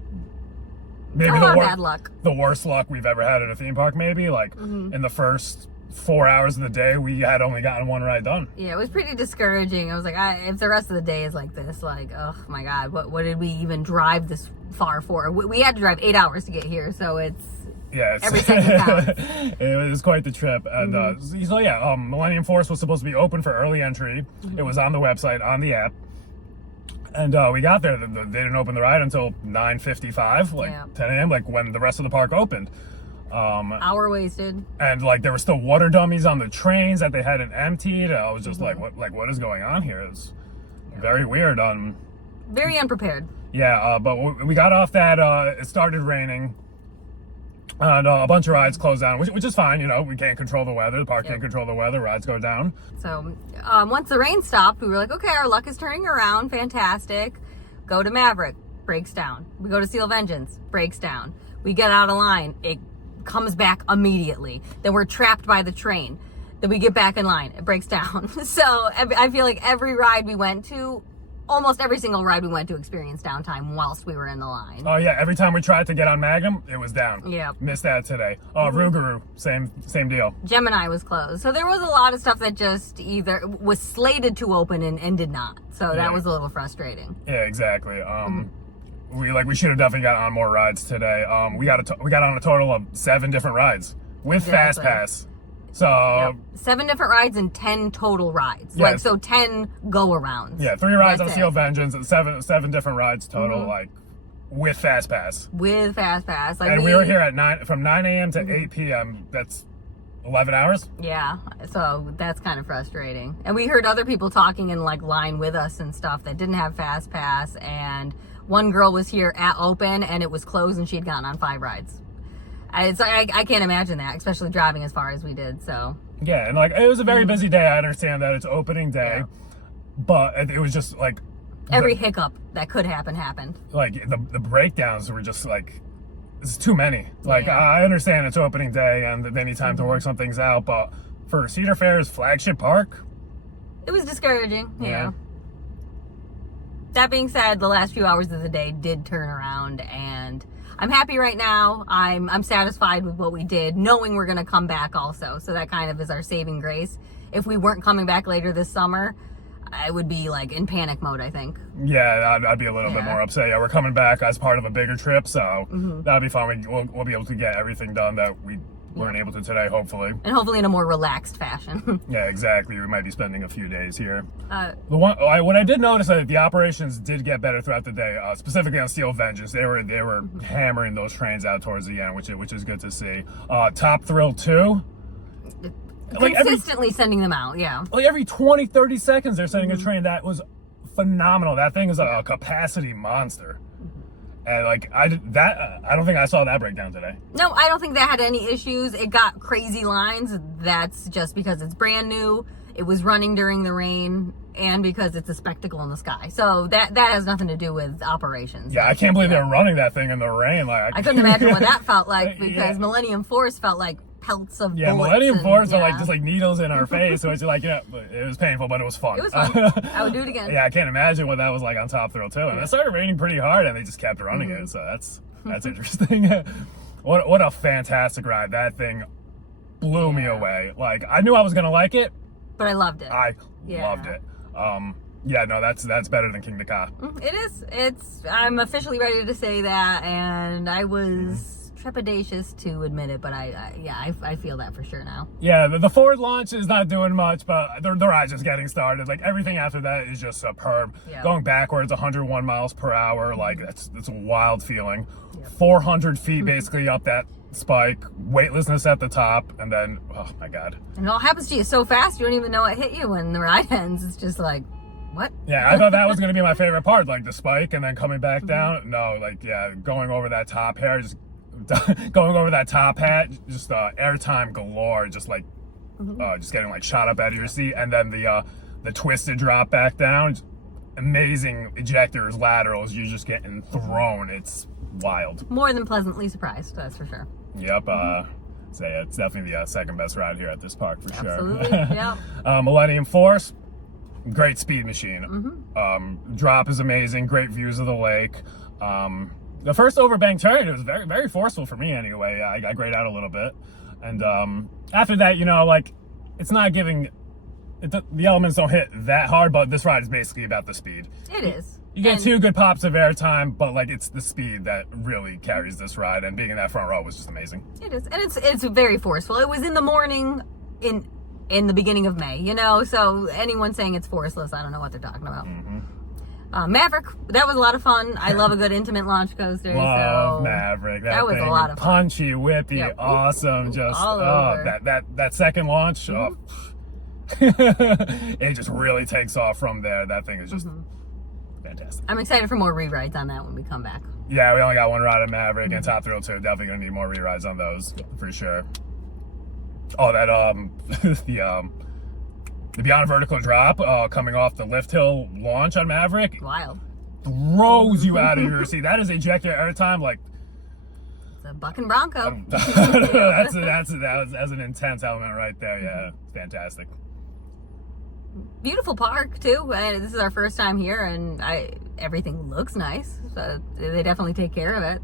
maybe bad luck. The worst luck we've ever had at a theme park. Maybe like in the first 4 hours of the day, we had only gotten one ride done. Yeah, it was pretty discouraging. I was like, if the rest of the day is like this, like, oh my God, what did we even drive this far for? We had to drive 8 hours to get here, so it's every second counts. It was quite the trip. And so yeah, Millennium Force was supposed to be open for early entry. It was on the website, on the app. And we got there. They didn't open the ride until 9:55, like 10 a.m., like when the rest of the park opened. Hour wasted. And like there were still water dummies on the trains that they hadn't emptied. I was just like, what is going on here? It's very weird. Very unprepared. Yeah, but we got off that. It started raining. And a bunch of rides closed down, which is fine. You know, we can't control the weather. The park can't control the weather. Rides go down. So once the rain stopped, we were like, okay, our luck is turning around. Fantastic. Go to Maverick. Breaks down. We go to Seal Vengeance. Breaks down. We get out of line. It comes back immediately. Then we're trapped by the train. Then we get back in line. It breaks down. So I feel like every ride we went to, almost every single ride we went to experienced downtime whilst we were in the line. Oh yeah, every time we tried to get on Magnum, it was down. Yeah. Missed that today. Oh, Rougarou, same deal. Gemini was closed. So there was a lot of stuff that just either was slated to open and did not. So that was a little frustrating. Yeah, exactly. We should have definitely got on more rides today. We got on a total of 7 different rides with Fast Pass. So 7 different rides and 10 total rides. Yeah. Like, so 10 go-arounds. Yeah, 3 rides That's on Seal Vengeance and seven different rides total, like with Fast Pass. With Fast Pass. Like, And we were here at from 9 a.m. to 8 p.m. That's 11 hours. Yeah, so that's kind of frustrating. And we heard other people talking in like line with us and stuff that didn't have Fast Pass, and one girl was here at open and it was closed and she'd gotten on 5 rides. I can't imagine that, especially driving as far as we did. So yeah, and like it was a very busy day. I understand that it's opening day, but it was just like every hiccup that could happen happened. Like the breakdowns were just like, it's too many. Like I understand it's opening day and they need time to work some things out, but for Cedar Fair's flagship park, it was discouraging. Yeah. That being said, the last few hours of the day did turn around, and I'm happy right now. I'm satisfied with what we did, knowing we're going to come back also. So that kind of is our saving grace. If we weren't coming back later this summer, I would be like in panic mode, I think. Yeah, I'd be a little bit more upset. Yeah, we're coming back as part of a bigger trip, so that'll be fun. We'll be able to get everything done that we weren't able to today, hopefully. And hopefully in a more relaxed fashion. Yeah, exactly. We might be spending a few days here. What I did notice that the operations did get better throughout the day, specifically on Seal Vengeance. They were hammering those trains out towards the end, which is good to see. Top Thrill 2. Like consistently sending them out, yeah. Like every 20, 30 seconds they're sending a train. That was phenomenal. That thing is a capacity monster. And like I don't think I saw that breakdown today. No, I don't think that had any issues. It got crazy lines. That's just because it's brand new. It was running during the rain, and because it's a spectacle in the sky. So that has nothing to do with operations. Yeah, I can't believe they're running that thing in the rain. Like I couldn't imagine what that felt like, because Millennium Force felt like pelts of bullets. Millennium Force are like just like needles in our face. So it's like, it was painful, but it was fun. It was fun. I would do it again. Yeah, I can't imagine what that was like on Top Thrill 2. And it started raining pretty hard, and they just kept running it. So that's interesting. What a fantastic ride. That thing blew me away. Like I knew I was gonna like it, but I loved it. I loved it. That's better than King Ka. It is. I'm officially ready to say that, and I was trepidatious to admit it, but I feel that for sure now. Yeah, the Ford launch is not doing much, but the ride's just getting started. Like everything after that is just superb. Yeah. Going backwards 101 miles per hour, like that's a wild feeling. 400 feet basically up that spike, weightlessness at the top, and then oh my god. And it all happens to you so fast you don't even know it hit you when the ride ends. It's just like, what? Yeah, I thought that was gonna be my favorite part, like the spike and then coming back down. No, like going over that top hair, just going over that top hat, just airtime galore, just like just getting like shot up out of your seat, and then the twisted drop back down, just amazing ejectors, laterals, you're just getting thrown. It's wild. More than pleasantly surprised, that's for sure. Yep. So yeah, it's definitely the second best ride here at this park for sure. Absolutely. Yeah. Millennium Force, great speed machine. Drop is amazing. Great views of the lake. The first overbank turn, it was very, very forceful for me anyway. I grayed out a little bit. And after that, like, it's not giving... the elements don't hit that hard, but this ride is basically about the speed. It is. You get 2 good pops of airtime, but, like, it's the speed that really carries this ride. And being in that front row was just amazing. It is. And it's very forceful. It was in the morning in the beginning of May, So anyone saying it's forceless, I don't know what they're talking about. Maverick, that was a lot of fun. I love a good intimate launch coaster. Love so Maverick. that was thing, a lot of fun. punchy, whippy, Yep. awesome. Just all over. that second launch. Oh, it just really takes off from there. That thing is just fantastic. I'm excited for more re-rides on that when we come back. Yeah, we only got one ride at Maverick and Top Thrill 2. Definitely gonna need more re-rides on those for sure. Oh, that the Beyond Vertical Drop coming off the lift hill launch on Maverick Wild. throws you out of your seat. That is ejected airtime like It's a bucking Bronco. that's an intense element right there. Yeah, fantastic. Beautiful park too. This is our first time here, and everything looks nice. So they definitely take care of it.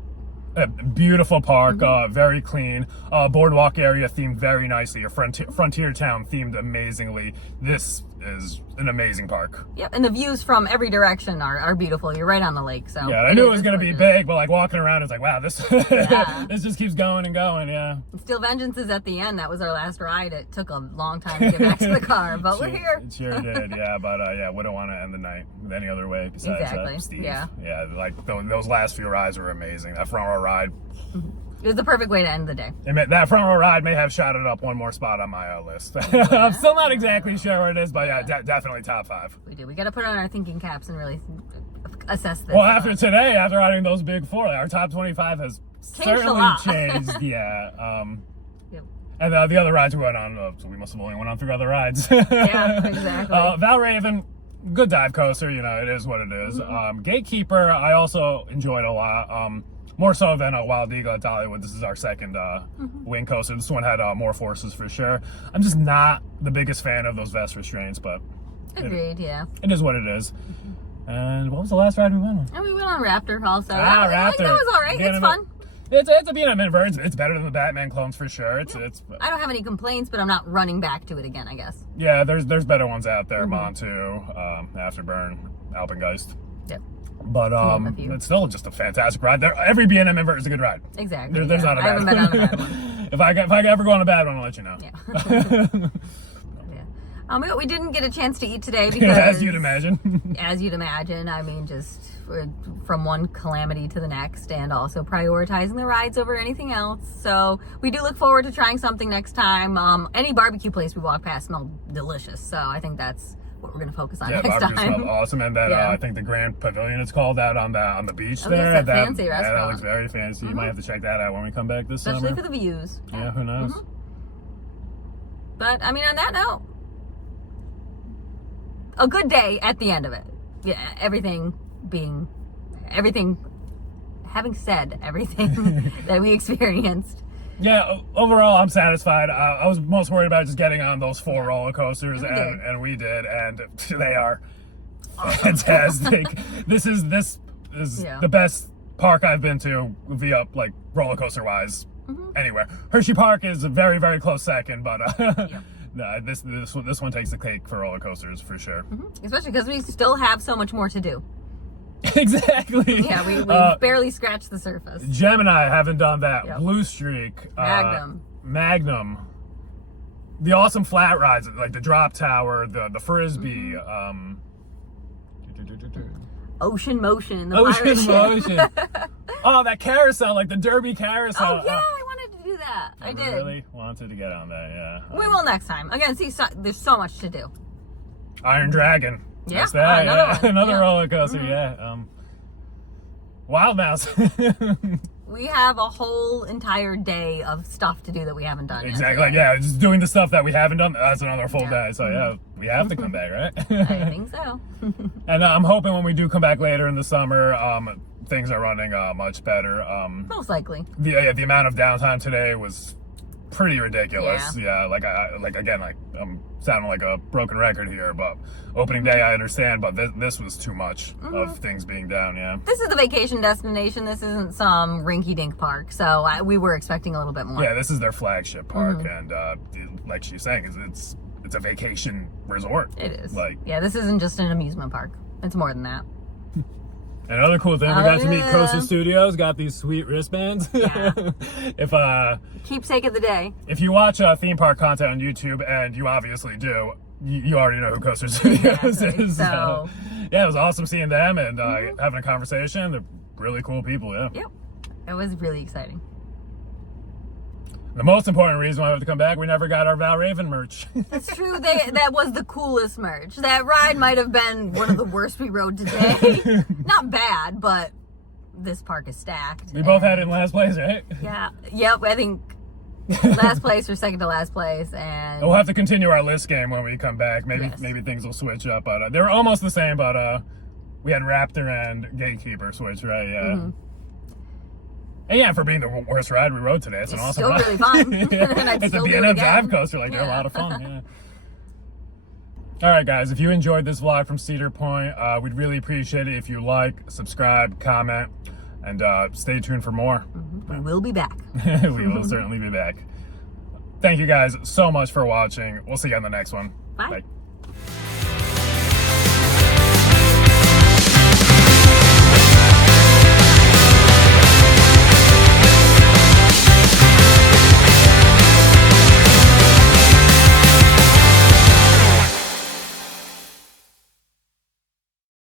A beautiful park, very clean. Boardwalk area themed very nicely. A frontier town themed amazingly. This is an amazing park. Yep, and the views from every direction are beautiful. You're right on the lake, so Yeah, I knew it was gonna be big, but like walking around, it's like, wow, this this just keeps going and going. Yeah. Steel Vengeance is at the end. That was our last ride. It took a long time to get back to the car, but we're here. It sure did, yeah. But yeah, wouldn't want to end the night with any other way besides Exactly, Steve. yeah. Yeah, like those last few rides were amazing. That front row ride, It was the perfect way to end the day. that front row ride may have shot it up one more spot on my list. I'm still not exactly sure where it is, but yeah, definitely top 5. We do. We got to put on our thinking caps and really assess this. Well, after today, after riding those big 4, our top 25 has Changed a certainly lot. changed. Yeah. Yep. And the other rides we went on, so we must have only went on 3 other rides. Yeah, exactly. Valraven, good dive coaster. You know, it is what it is. Gatekeeper, I also enjoyed a lot. More so than a Wild Eagle at Dollywood. This is our second wing coaster. This one had more forces for sure. I'm just not the biggest fan of those vest restraints, but Agreed, yeah. it is what it is. And what was the last ride we went on? And we went on Raptor also. Raptor. That was all right. It's fun. It's a B&M inverse. It's better than the Batman clones for sure. It's I don't have any complaints, but I'm not running back to it again, I guess. yeah. There's better ones out there. Montu, Afterburn, Alpengeist. Yep. But a few. it's still just a fantastic ride. Every B&M invert is a good ride. Exactly. There's not a I bad haven't been on a bad one. if I ever go on a bad one, I'll let you know. Yeah. We didn't get a chance to eat today because, As you'd imagine. As you'd imagine, I mean, just from one calamity to the next, and also prioritizing the rides over anything else. So we do look forward to trying something next time. Any barbecue place we walk past smelled delicious, so I think that's what we're gonna focus on Yeah, next barbecue time. smelled awesome, and that Yeah. I think the Grand Pavilion it's called out on the beach Oh, there. yes, that that fancy that restaurant. looks very fancy. You might have to check that out when we come back this Especially summer. for the views. Yeah, who knows? But I mean, on that note, a good day at the end of it. Yeah, having said everything that we experienced. Yeah, overall, I'm satisfied. I was most worried about just getting on those 4 roller coasters, and we did, and they are fantastic. This is the best park I've been to via like roller coaster wise anywhere. Hershey Park is a very, very close second, but no, this one takes the cake for roller coasters for sure. Especially because we still have so much more to do. Exactly. Yeah, we barely scratched the surface. Gemini, haven't done that. Yep. Blue Streak. Magnum. The awesome flat rides, like the drop tower, the frisbee. Ocean Motion. The Ocean pirate ship. Motion. Oh, that carousel, like the Derby carousel. Oh, yeah, I wanted to do that. I did. Really wanted to get on that, yeah. We will next time. Again, there's so much to do. Iron Dragon. Yeah, That's that, another yeah. one. Another Yeah. roller coaster, yeah. Wild Mouse. We have a whole entire day of stuff to do that we haven't done yet. Exactly. Like, yeah, just doing the stuff that we haven't done. That's another full Yeah. day. So yeah, we have to come back, right? I think so. And I'm hoping when we do come back later in the summer, things are running much better. Most likely. The amount of downtime today was pretty ridiculous. Yeah, like I'm sounding like a broken record here, but opening day I understand, but this was too much of things being down. Yeah. This is the vacation destination. This isn't some rinky-dink park, so we were expecting a little bit more. Yeah, this is their flagship park, and like she's saying, it's a vacation resort. It is. Like, yeah, this isn't just an amusement park. It's more than that. another cool thing, we got to meet Costa Studios. Got these sweet wristbands. Yeah. Keepsake of the day. If you watch theme park content on YouTube, and you obviously do, you already know who Coaster Studios Exactly, is. so- Yeah, it was awesome seeing them and having a conversation. They're really cool people, yeah. Yep. It was really exciting. The most important reason why we have to come back, we never got our Val Raven merch. It's true. That was the coolest merch. That ride might have been one of the worst we rode today. Not bad, but this park is stacked. We both had it in last place, right? Yeah. Yep. I think last place or second to last place, and We'll have to continue our list game when we come back. Maybe Yes. maybe things will switch up, but they were almost the same. But we had Raptor and Gatekeeper switch, right? Yeah. Mm-hmm. And yeah, for being the worst ride we rode today, it's an It's awesome still ride. really fun. Yeah. And I'd It's a still do it B&M again. dive coaster. Like they're a Yeah. lot of fun. Yeah. All right, guys. If you enjoyed this vlog from Cedar Point, we'd really appreciate it if you like, subscribe, comment, and stay tuned for more. We will be back. We will certainly be back. Thank you guys so much for watching. We'll see you on the next one. Bye. Bye.